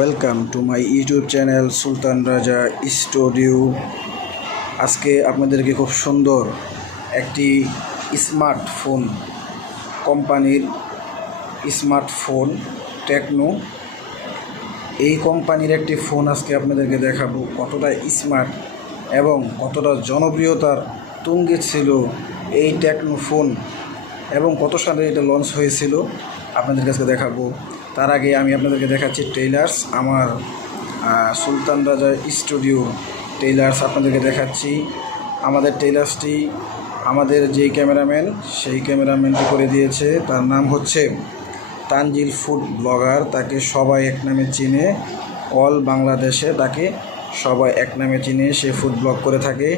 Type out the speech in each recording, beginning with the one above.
Welcome to my YouTube channel Sultan Raja studio. আজকে আপনাদেরকে খুব সুন্দর একটি স্মার্টফোন কোম্পানির স্মার্টফোন টেকনো, এই কোম্পানির একটি ফোন আজকে আপনাদেরকে দেখাবো কতটা স্মার্ট এবং কতটা জনপ্রিয়তার তুঙ্গে ছিল এই টেকনো ফোন এবং কত সালে এটা লঞ্চ হয়েছিল আপনাদের কাছে দেখাবো। তার আগে আমি আপনাদেরকে দেখাচ্ছি টেইলার্স, আমার সুলতান রাজা স্টুডিও টেইলার্স আপনাদেরকে দেখাচ্ছি। আমাদের টেইলার্সটি আমাদের যেই ক্যামেরাম্যান সেই ক্যামেরাম্যানটি করে দিয়েছে, তার নাম হচ্ছে তানজিল ফুড ব্লগার। তাকে সবাই এক নামে চিনে, অল বাংলাদেশে তাকে সবাই এক নামে চিনে। সে ফুড ব্লগ করে থাকে,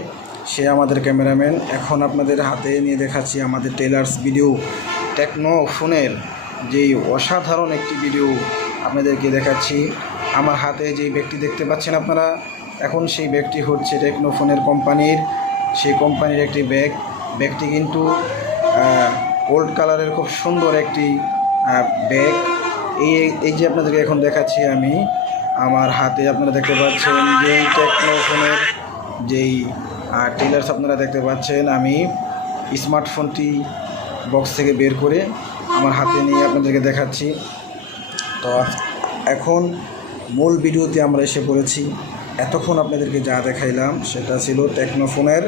সে আমাদের ক্যামেরাম্যান। এখন আপনাদের হাতে নিয়ে দেখাচ্ছি আমাদের টেইলার্স ভিডিও টেকনো ফোনের যেই অসাধারণ একটি ভিডিও আপনাদেরকে দেখাচ্ছি। আমার হাতে যেই ব্যাগটি দেখতে পাচ্ছেন আপনারা, এখন সেই ব্যাগটি হচ্ছে টেকনো ফোনের কোম্পানির, সেই কোম্পানির একটি ব্যাগটি কিন্তু গোল্ড কালারের খুব সুন্দর একটি ব্যাগ। এই যে আপনাদেরকে এখন দেখাচ্ছি আমি আমার হাতে, আপনারা দেখতে পাচ্ছেন যেই টেকনো ফোনের যেই টেইলার্স আপনারা দেখতে পাচ্ছেন। আমি স্মার্টফোনটি বক্স থেকে বের করে আমার হাতে নিয়ে আপনাদেরকে দেখাচ্ছি। তো এখন মূল ভিডিওতে আমরা এসে পড়েছি। এতক্ষণ আপনাদেরকে যা দেখাইলাম সেটা ছিল টেকনো ফোনের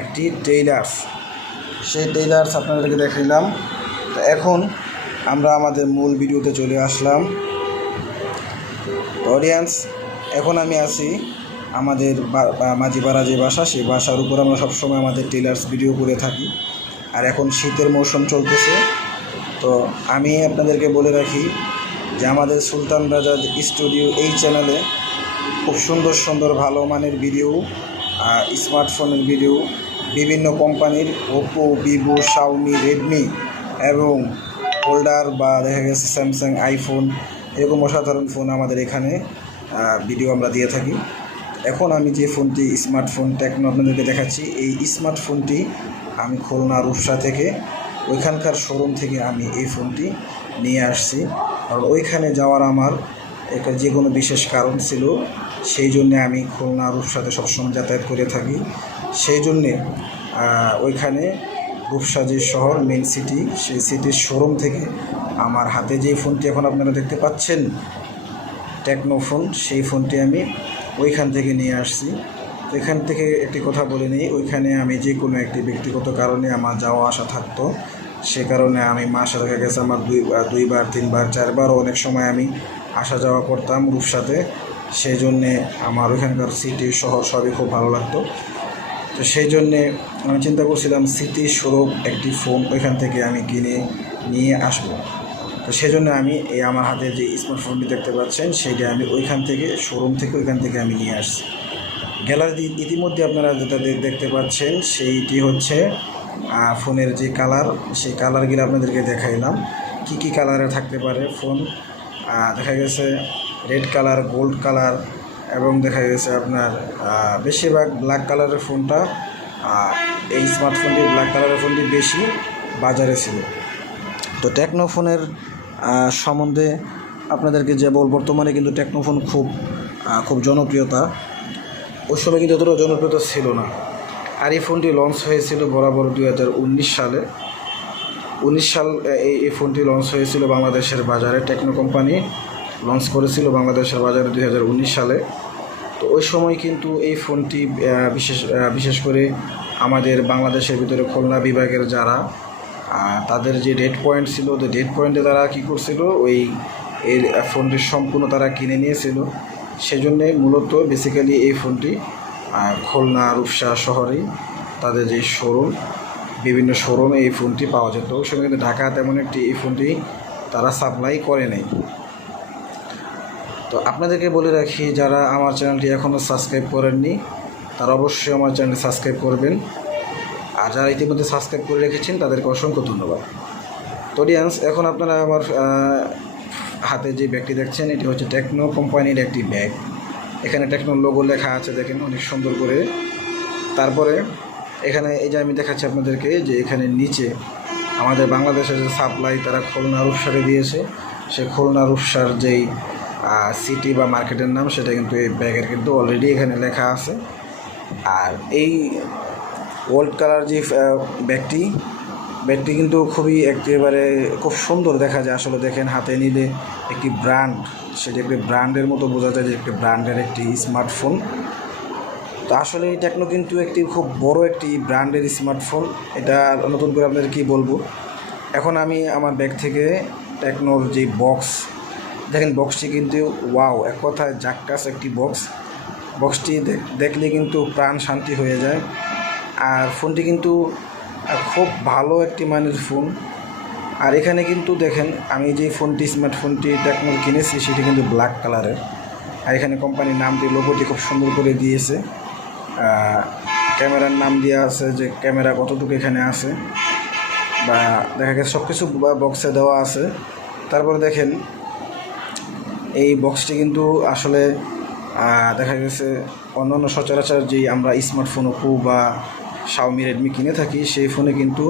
একটি টেইলার্স, সেই টেইলার্স আপনাদেরকে দেখাইলাম। তো এখন আমরা আমাদের মূল ভিডিওতে চলে আসলাম। অডিয়েন্স, এখন আমি আছি আমাদের মাঝিপাড়া যে বাসা, সেই বাসার উপর আমরা সবসময় আমাদের টেইলার্স ভিডিও করে থাকি। আর এখন শীতের মৌসুম চলতেছে, তো আমি আপনাদেরকে বলে রাখি যে আমাদের সুলতান রাজা স্টুডিও এই চ্যানেলে খুব সুন্দর সুন্দর ভালো মানের ভিডিও, স্মার্টফোনের ভিডিও, বিভিন্ন কোম্পানির ওপো, ভিভো, শাওমি, রেডমি এবং হোল্ডার বা দেখা গেছে স্যামসাং, আইফোন, এরকম অসাধারণ ফোন আমাদের এখানে ভিডিও আমরা দিয়ে থাকি। এখন আমি যে ফোনটি স্মার্টফোন টেকনো আপনাদেরকে দেখাচ্ছি, এই স্মার্টফোনটি আমি খুলনা রূপসা থেকে, ওইখানকার শোরুম থেকে আমি এই ফোনটি নিয়ে আসছি। আর ওইখানে যাওয়ার আমার একটা যে কোনো বিশেষ কারণ ছিল, সেই জন্যে আমি খুলনা রূপসাতে সবসময় যাতায়াত করে থাকি। সেই জন্যে ওইখানে রূপসা যে শহর মেন সিটি, সেই সিটির শোরুম থেকে আমার হাতে যে ফোনটি এখন আপনারা দেখতে পাচ্ছেন টেকনো ফোন, সেই ফোনটি আমি ওইখান থেকে নিয়ে আসছি। এখান থেকে একটি কথা বলে নিই, ওইখানে আমি যে কোনো একটি ব্যক্তিগত কারণে আমার যাওয়া আসা থাকতো, সে কারণে আমি মাসে দেখা গেছে আমার দুইবার, তিনবার, চারবারও অনেক সময় আমি আসা যাওয়া করতাম রূপসাতে। সেই জন্যে আমার ওইখানকার সিটি শহর সবই খুব ভালো লাগতো। তো সেই জন্যে আমি চিন্তা করছিলাম সিটি স্বরূপ একটি ফোন ওইখান থেকে আমি কিনে নিয়ে আসবো। তো সেই জন্য আমি এই আমার হাতে যে স্মার্টফোনটি দেখতে পাচ্ছেন, সেইটা আমি ওইখান থেকে শোরুম থেকে ওইখান থেকে আমি নিয়ে আসছি। গ্যালারি ইতিমধ্যে আপনারা যেটা দেখতে পাচ্ছেন সেইটি হচ্ছে ফোনের যে কালার, সেই কালারগুলো আপনাদেরকে দেখাইলাম কি কি কালারে থাকতে পারে ফোন। দেখা গেছে রেড কালার, গোল্ড কালার এবং দেখা গেছে আপনার বেশিরভাগ ব্ল্যাক কালারের ফোনটা, এই স্মার্টফোনটি ব্ল্যাক কালারের ফোনটি বেশি বাজারে ছিল। তো টেকনো ফোনের সম্বন্ধে আপনাদেরকে যে বল, বর্তমানে কিন্তু টেকনো ফোন খুব জনপ্রিয়তা, ওই সময় কিন্তু এতটা জনপ্রিয়তা ছিল না। আর এই ফোনটি লঞ্চ হয়েছিল বরাবর 2019 সালে। 19 সাল এই ফোনটি লঞ্চ হয়েছিল বাংলাদেশের বাজারে। টেকনো কোম্পানি লঞ্চ করেছিল বাংলাদেশের বাজারে 2019 সালে। তো ওই সময় কিন্তু এই ফোনটি বিশেষ করে আমাদের বাংলাদেশের ভিতরে খুলনা বিভাগের যারা তাদের যে রেড পয়েন্ট ছিল, তো রেড পয়েন্টে তারা কী করছিল, এই ফোনটি সম্পূর্ণ তারা কিনে নিয়েছিল। সেজন্যে মূলত বেসিক্যালি এই ফোনটি খুলনা রূপসা শহরেই তাদের যে শোরুম, বিভিন্ন শোরুমে এই ফোনটি পাওয়া যেত। ওই সময় কিন্তু ঢাকা তেমন একটি এই ফোনটি তারা সাপ্লাই করে নেই। তো আপনাদেরকে বলে রাখি, যারা আমার চ্যানেলটি এখনও সাবস্ক্রাইব করেননি তারা অবশ্যই আমার চ্যানেলটি সাবস্ক্রাইব করবেন। আর যারা ইতিমধ্যে সাবস্ক্রাইব করে রেখেছেন তাদেরকে অসংখ্য ধন্যবাদ। তো অডিয়েন্স, এখন আপনারা আমার হাতে যে ব্যাগটি দেখছেন, এটি হচ্ছে টেকনো কোম্পানির একটি ব্যাগ। এখানে টেকনো লোগো লেখা আছে, দেখেন অনেক সুন্দর করে। তারপরে এখানে এই যে আমি দেখাচ্ছি আপনাদেরকে যে এখানে নিচে আমাদের বাংলাদেশের যে সাপ্লাই তারা খুলনা রূপসারে দিয়েছে, সেই খুলনা রূপসার যেই সিটি বা মার্কেটের নাম সেটা কিন্তু এই ব্যাগের কিন্তু অলরেডি এখানে লেখা আছে। আর এই ওয়ার্ল্ড কালার যে ব্যাগটি কিন্তু খুবই একেবারে খুব সুন্দর দেখা যায়। আসলে দেখেন হাতে নিলে একটি ব্র্যান্ড, সেটি একটি ব্র্যান্ডের মতো বোঝা যায় যে একটি ব্র্যান্ডের একটি স্মার্টফোন। তো আসলে এই টেকনো কিন্তু একটি খুব বড় একটি ব্র্যান্ডের স্মার্টফোন। এটা নতুন করে আপনাদের কী বলবো। এখন আমি আমার ব্যাগ থেকে টেকনোর যে বক্স দেখেন, বক্সটি কিন্তু ওয়াও, এক কথায় জাক্কাস একটি বক্সটি দেখলে কিন্তু প্রাণ শান্তি হয়ে যায়। আর ফোনটি কিন্তু খুব ভালো একটি মানের ফোন। আর এখানে কিন্তু দেখেন আমি যে স্মার্টফোনটি টেকনোর কিনেছি সেটি কিন্তু ব্ল্যাক কালারের। আর এখানে কোম্পানির নামটি লোগোটি খুব সুন্দর করে দিয়েছে। ক্যামেরার নাম দেওয়া আছে যে ক্যামেরা কতটুকু এখানে আছে, বা দেখা গেছে সব কিছু বক্সে দেওয়া আছে। তারপরে দেখেন এই বক্সটি কিন্তু আসলে দেখা গেছে অন্যান্য সচরাচর যেই আমরা স্মার্টফোন ওপো বা শাওমি রেডমি কিনে থাকি সেই ফোনে কিন্তু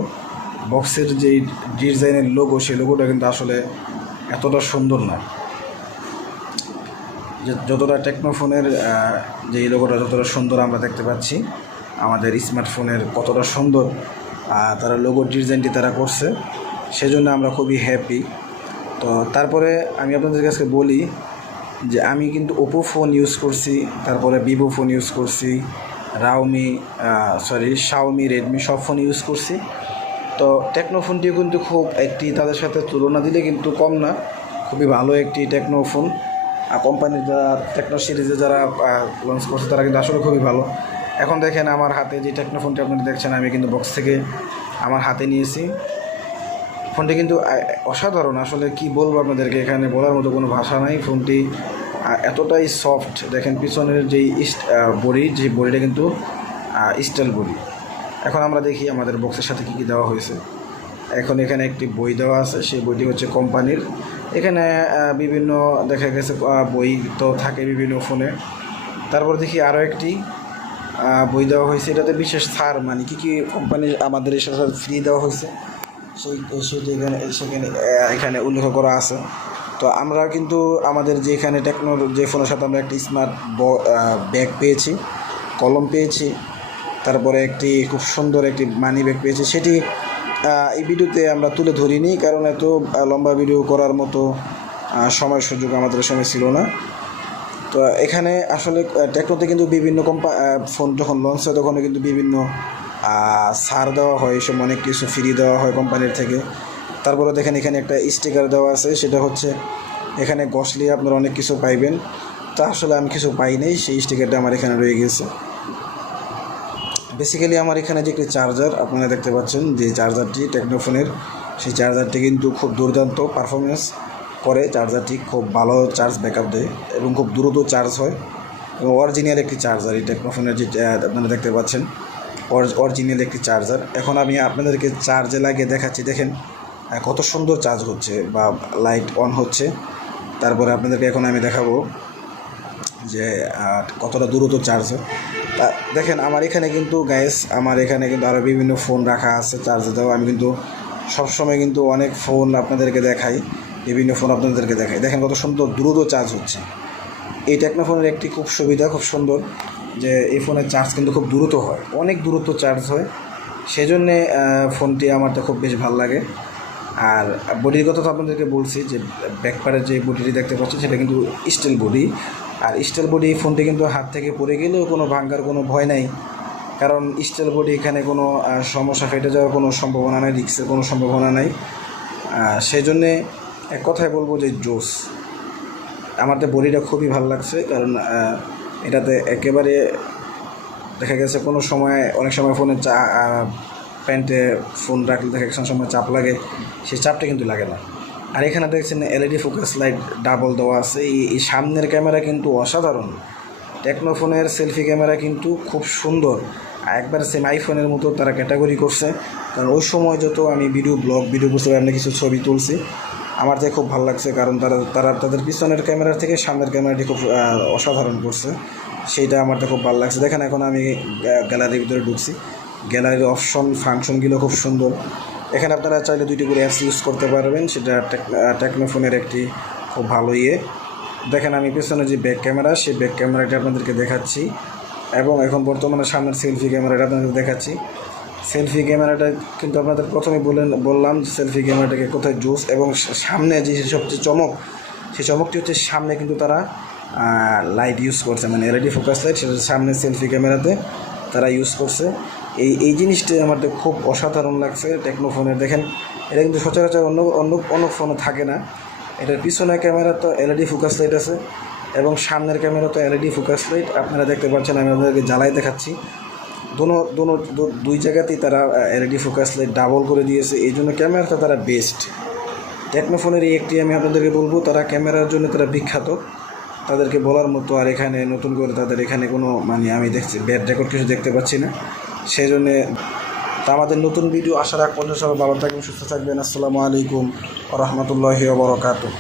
বক্সের যেই ডিজাইনের লোগো, সেই লোগোটা কিন্তু আসলে এতটা সুন্দর না। যতটা টেকনো ফোনের যেই লোগোটা যতটা সুন্দর আমরা দেখতে পাচ্ছি, আমাদের স্মার্টফোনের কতটা সুন্দর তারা লোগো ডিজাইনটি তারা করছে, সেজন্য আমরা খুবই হ্যাপি। তো তারপরে আমি আপনাদের কাছে বলি যে আমি কিন্তু ওপো ফোন ইউজ করছি, তারপরে ভিভো ফোন ইউজ করছি, শাওমি রেডমি সব ফোন ইউজ করছি। তো টেকনো ফোনটিও কিন্তু খুব একটি তাদের সাথে তুলনা দিলে কিন্তু কম না, খুবই ভালো একটি টেকনো ফোন। কোম্পানির যারা টেকনো সিরিজে যারা লঞ্চ করছে তারা কিন্তু আসলে খুবই ভালো। এখন দেখেন আমার হাতে যে টেকনো ফোনটি আপনারা দেখছেন, আমি কিন্তু বক্স থেকে আমার হাতে নিয়েছি। ফোনটি কিন্তু অসাধারণ, আসলে কি বলবো আপনাদেরকে, এখানে বলার মতো কোনো ভাষা নাই। ফোনটি এতটাই সফট, দেখেন পিছনের যেই বডিটা কিন্তু স্টাইল বডি। এখন আমরা দেখি আমাদের বক্সের সাথে কী কী দেওয়া হয়েছে। এখন এখানে একটি বই দেওয়া আছে, সেই বইটি হচ্ছে কোম্পানির। এখানে বিভিন্ন দেখা গেছে বই তো থাকে বিভিন্ন ফোনে। তারপর দেখি আরও একটি বই দেওয়া হয়েছে, এটাতে বিশেষ ছাড় মানে কী কী কোম্পানির আমাদের এর সাথে ফ্রি দেওয়া হয়েছে সেটি এখানে উল্লেখ করা আছে। তো আমরা কিন্তু আমাদের যে এখানে টেকনোর যে ফোনের সাথে আমরা একটি স্মার্ট ব্যাগ পেয়েছি, কলম পেয়েছি, তারপরে একটি খুব সুন্দর একটি মানি ব্যাগ পেয়েছি। সেটি এই ভিডিওতে আমরা তুলে ধরিনি, কারণ এত লম্বা ভিডিও করার মতো সময় সুযোগ আমাদের সময় ছিল না। তো এখানে আসলে টেকনোতে কিন্তু বিভিন্ন ফোন যখন লঞ্চ হয় তখন কিন্তু বিভিন্ন ছাড় দেওয়া হয়, এসব অনেক কিছু ফ্রি দেওয়া হয় কোম্পানির থেকে। তারপরে দেখেন এখানে একটা স্টিকার দেওয়া আছে, সেটা হচ্ছে এখানে ঘষলে আপনারা অনেক কিছু পাইবেন। তা আসলে আমি কিছু পাই নাই, সেই স্টিকারটা আমার এখানে রয়ে গেছে। বেসিক্যালি আমার এখানে যে একটি চার্জার আপনারা দেখতে পাচ্ছেন, যে চার্জারটি টেকনোফোনের, সেই চার্জারটি কিন্তু খুব দুর্দান্ত পারফরমেন্স করে। চার্জারটি খুব ভালো চার্জ ব্যাকআপ দেয় এবং খুব দ্রুত চার্জ হয় এবং অরিজিনাল একটি চার্জার। এই টেকনোফোনের যে আপনারা দেখতে পাচ্ছেন অরিজিনাল একটি চার্জার। এখন আমি আপনাদেরকে চার্জে লাগিয়ে দেখাচ্ছি, দেখেন কত সুন্দর চার্জ হচ্ছে বা লাইট অন হচ্ছে। তারপরে আপনাদেরকে এখন আমি দেখাবো যে কতটা দ্রুত চার্জ হয়। তা দেখেন আমার এখানে কিন্তু আমার এখানে কিন্তু আরও বিভিন্ন ফোন রাখা আছে চার্জে দেওয়া। আমি কিন্তু সবসময় কিন্তু অনেক ফোন আপনাদেরকে দেখাই, বিভিন্ন ফোন আপনাদেরকে দেখাই। দেখেন কত সুন্দর দ্রুত চার্জ হচ্ছে। এই টেকনোফোনের একটি খুব সুবিধা, খুব সুন্দর, যে এই ফোনের চার্জ কিন্তু খুব দ্রুত হয়, অনেক দ্রুত চার্জ হয়। সেজন্যে ফোনটি আমার তো খুব বেশ ভালো লাগে। আর বডির কথা তো আপনাদেরকে বলছি, যে ব্যাকপারের যে বডিটি দেখতে পাচ্ছি সেটা কিন্তু স্টিল বডি। আর স্টিল বডি ফোনটি কিন্তু হাত থেকে পড়ে গেলেও কোনো ভাঙার কোনো ভয় নাই, কারণ স্টিল বডি, এখানে কোনো সমস্যা ফেটে যাওয়ার কোনো সম্ভাবনা নাই, রিস্কের কোনো সম্ভাবনা নাই। সেই জন্যে এক কথায় বলবো যে জোস। আমার তো বডিটা খুবই ভালো লাগছে, কারণ এটাতে একেবারে দেখা গেছে কোনো সময় অনেক সময় ফোনে প্যান্টে ফোন রাখলে দেখা গেছে সময় চাপ লাগে, সেই চাপটা কিন্তু লাগে না। আর এখানে দেখছেন এলইডি ফোকাস লাইট ডাবল দেওয়া আছে। এই সামনের ক্যামেরা কিন্তু অসাধারণ। টেকনোফোনের সেলফি ক্যামেরা কিন্তু খুব সুন্দর, একবার সেম আইফোনের মতো তারা ক্যাটাগরি করছে। কারণ ওই সময় যত আমি ভিডিও বুঝতে পারি, কিছু ছবি তুলছি, আমার তো খুব ভালো লাগছে, কারণ তারা তাদের পিছনের ক্যামেরার থেকে সামনের ক্যামেরাটি খুব অসাধারণ করছে, সেইটা আমার তো খুব ভালো লাগছে। দেখেন এখন আমি গ্যালারির ভিতরে ঢুকছি, গ্যালারির ফাংশনগুলো খুব সুন্দর। এখানে আপনারা চাইলে 2টি করে অ্যাপস ইউজ করতে পারবেন, সেটা টেকনোফোনের একটি খুব ভালো দেখেন আমি পেছনে যে ব্যাক ক্যামেরা, সেই ব্যাক ক্যামেরাটা আপনাদেরকে দেখাচ্ছি, এবং এখন বর্তমানে সামনের সেলফি ক্যামেরাটা আপনাদের দেখাচ্ছি। সেলফি ক্যামেরাটা কিন্তু আপনাদের প্রথমে বললাম সেলফি ক্যামেরাটাকে কোথায় জুস, এবং সামনে যে সবচেয়ে চমক, সেই চমকটি হচ্ছে সামনে কিন্তু তারা লাইট ইউজ করছে, মানে এলইডি ফোকাস লাইট, সেটা সামনে সেলফি ক্যামেরাতে তারা ইউজ করছে। এই জিনিসটি আমাদের খুব অসাধারণ লাগছে টেকনোফোনের। দেখেন এটা কিন্তু সচরাচর অন্য ফোনে থাকে না। এটার পিছনের ক্যামেরা তো এলইডি ফোকাস লাইট আছে, এবং সামনের ক্যামেরা তো এলইডি ফোকাস লাইট। আপনারা দেখতে পাচ্ছেন, আমি আপনাদেরকে জ্বালাই দেখাচ্ছি। দুই জায়গাতেই তারা এলইডি ফোকাস লাইট ডাবল করে দিয়েছে, এই জন্য ক্যামেরাটা তারা বেস্ট। টেকনোফোনের এই একটি আমি আপনাদেরকে বলবো, তারা ক্যামেরার জন্য তারা বিখ্যাত, তাদেরকে বলার মতো। আর এখানে নতুন করে তাদের এখানে কোনো আমি দেখছি ব্যাড রেকর্ড কিছু দেখতে পাচ্ছি না, সেই জন্যে। তা আমাদের নতুন ভিডিও আসার আগ পর্যন্ত সবাই ভালো থাকবেন, সুস্থ থাকবেন। আসসালামু আলাইকুম ওয়া রাহমাতুল্লাহি ওয়া বারাকাতুহু।